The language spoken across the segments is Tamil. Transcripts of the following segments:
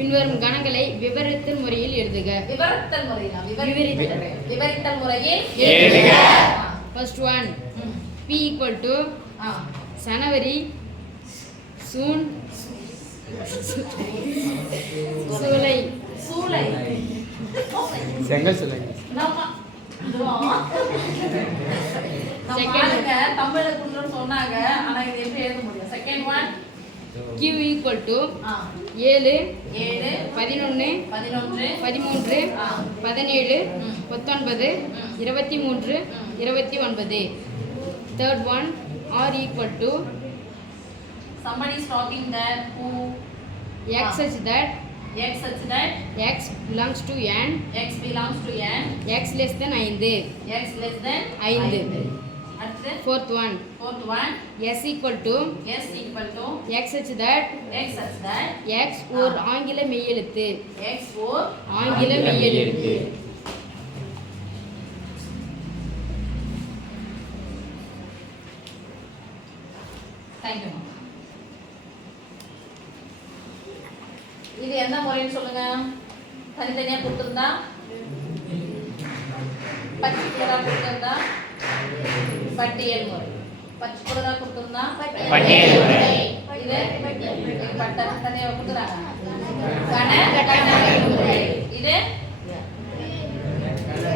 பின்வரும் கணங்களை விவரித்தல் முறையில் எழுதுக. விவரித்தல் முறையில் எழுதுக. First one, P equal to January, June, July. செங்கல் சொல்லுங்க. தமிழ்ல குடுறோம் சொன்னாங்க. ஆனா இது எப்படி எழுத முடியும்? Second one Q equal to 7, 11, 11, 13, 17, 19, 23, 29. Third one, R equal to somebody is talking that who X such that X belongs to N, X belongs to N, X less than 5. X less than 5. அடுத்து Fourth one, S equal to X such that X ஓர் ஆங்கில மெய்யெழுத்து. X ஓர் ஆங்கில மெய்யெழுத்து. Thank you. இது என்ன முறைன்னு சொல்லுங்க. தனித்தனியா கொடுத்திருந்தா பட்டியலா கொடுத்திருந்தா பட்டியல் முறை. பட்டியலா கொடுத்திருந்தா பட்டியல் முறை. இது தனியா கொடுத்துறாங்க. கணக்கட்டமைப்பு முறை. இது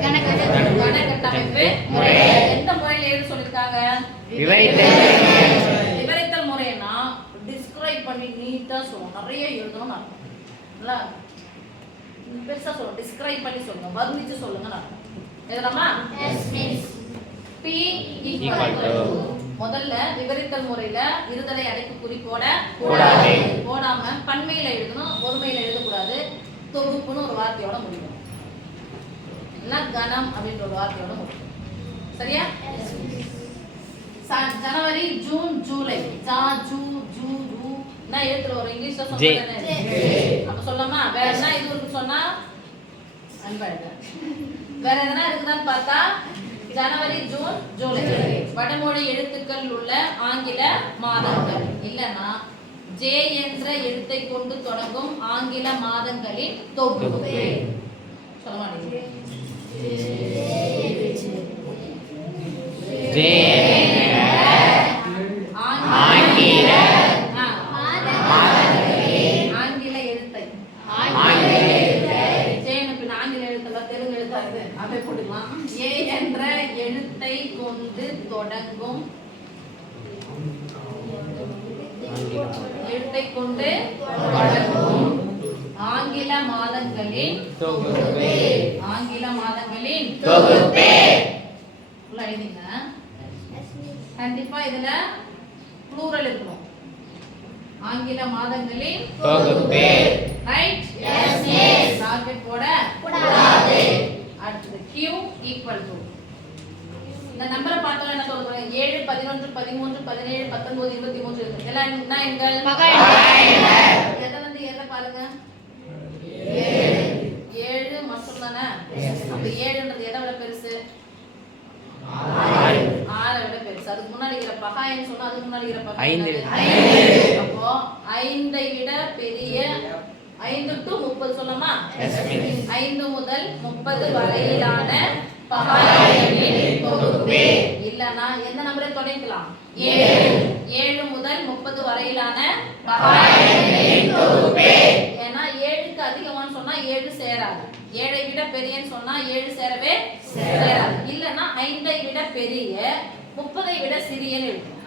கணக்கட்டமைப்பு முறை. எந்த முறையில எழுத சொல்லிருக்காங்க? விவரித்தல் முறைனா டிஸ்கிரைப் பண்ணி நீட்டா சொல்லணும். நிறைய எழுதணும். நல்லா பெருசா சொல்லணும். டிஸ்கிரைப் பண்ணி சொல்லுங்க. வர்ணிச்சு சொல்லுங்க. எழுதலாமா? Yes miss. P equal to முதல்ல விவரித்தல் முறையில இருதலை அடைப்புக்குறி போடாம பன்மையில எழுதணும். ஒருமையில எழுத கூடாது. தொகுப்புன்னு ஒரு வார்த்தையோட முடியும். இல்ல கணம் அப்படின்ற ஒரு வார்த்தையோட முடியும். சரியா? ஜனவரி, ஜூன், ஜூலை. ஜா ஜூ ஜூ ரூ நான் எழுத்துல ஒரு இங்கிலீஷ்ல சொல்றேனே. அப்ப சொல்லலாமா? வேற என்ன இது இருக்கு சொன்னா அன்பாயிடு. வேற எதனா இருக்குதான்னு பார்த்தா ஜனவரி, ஜூன், ஜூலை. வடமொழி எழுத்துக்கள் உள்ள ஆங்கில மாதங்கள். இல்லனா J என்ற எழுத்தை கொண்டு தொடங்கும் ஆங்கில மாதங்களின் தொகுப்பு. சொல்ல மாட்டீங்க. ஆங்கில எழுத்தை. தெலுங்கு எழுத்தாது அப்படி போட்டுக்கலாம். A என்ற எழுத்தை கொண்டு தொடங்கும் ஆங்கில மாதங்களின் தொகுப்பு. எழுதிங்க. கண்டிப்பா இதுல ப்ளூரல் இருக்கணும். ஆங்கில மாதங்களின் தொகுப்பு. ரைட்? Yes miss. டார்கெட் போட கூடாது. அடுத்து Q equal to இந்த நம்பரை பார்த்தா என்ன சொல்ல போறீங்க? 7, 11, 13, 17, 19, 23 இருக்கு. எல்லாம் என்ன எண்கள்? பகா எண்கள். எதை வந்து எதை பாருங்க? 7 மட்டும் தானே. அப்ப 7ன்றது எதை விட பெருசு? 6 விட பெருசு. அதுக்கு முன்னாடி இருக்கிற பகா எண் சொன்னா அதுக்கு முன்னாடி இருக்கிற பகா 5. அப்போ 5ஐ விட பெரிய 5 to 30 சொல்லலாமா? 5 முதல் 30 வரையிலான பகா எண்களின் தொகுப்பு. இல்லனா எந்த நம்பரை தொடங்கலாம்? 7 முதல் 30 வரையிலான பகா எண்களின் தொகுப்பு. ஏனா 7க்கு அதிகமான்னு சொன்னா 7 சேராது. 7ஐ விட பெரியன்னு சொன்னா 7 சேரவே சேராது. இல்லனா 5ஐ விட பெரிய 30ஐ விட சிறியன்னு எழுதணும்.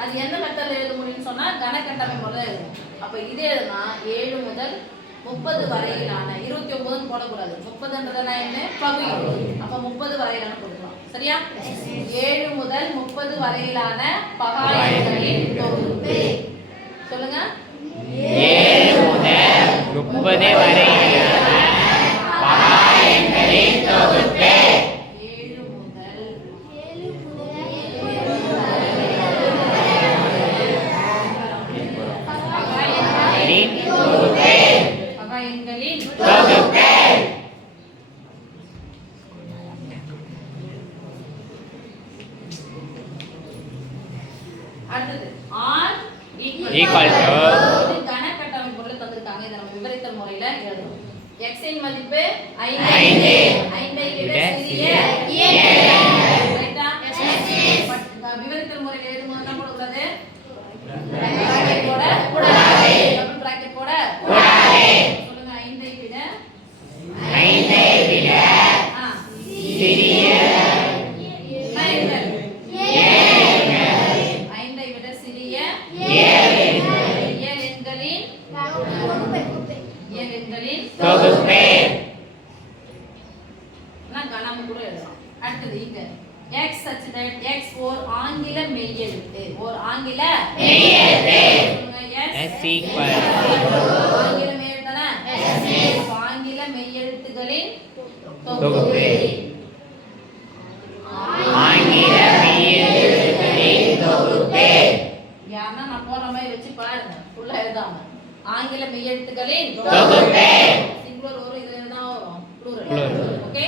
அது எந்த மெத்தட்ல எழுத முடியும்னு சொன்னா கணக்கட்டமை முறையில எழுதணும். அப்ப இதே எழுதுனா 7 முதல் 30 வரையிலான 29 போடக்கூடாது. 30ன்றதுனா என்ன? பகுதி. அப்ப 30 வரையிலான போடலாம். சரியா? 7 முதல் 30 வரையிலான பகா எண்களின் தொகுப்பு. சொல்லுங்க. 7 முதல் 30 வரையிலான பகா எண்களின் தொகுப்பு. 7 முதல் பகா எண்களின் தொகுப்பு. அடுத்து R equal to கணக்கட்டமை பொருள் தந்திருக்காங்க. இத நம்ம விபரீத முறையில எழுதணும். x இன் மதிப்பு 5 5. 5 ஐ விட சிறிய ரைட்டா? விபரீத முறையில எழுதும்போது என்ன போடக்கூடாது? பிராக்கெட் போட கூடாது. டபுள் பிராக்கெட் போட கூடாது. சொல்லுங்க 5 ஐ விட 5 விட சிறிய 5 ஐ விட சிறிய 7 எண்களின் தொகுப்பே. நம்ம கூட எழுதலாம். அடுத்தது இங்க x such that x ஓர் ஆங்கில மெய்யெழுத்து. ஓர் ஆங்கில மெய்யெழுத்து. S equal ஆங்கில மெய்யெழுத்தானே? ஆங்கில மெய்யெழுத்துகளின் தொகுப்பு. ஆங்கில மெய்யெழுத்துகளின் தொகுப்பே. யாருன்னா நான் போற மாதிரி வச்சு பாருங்க. ஃபுல்லா எழுதாம ஆங்கில மெய்யெழுத்துகளின் தொகுப்பே. சிங்குலர் வரும், இதுல என்ன வரும்? Plural. ப்ளூரல். ஓகே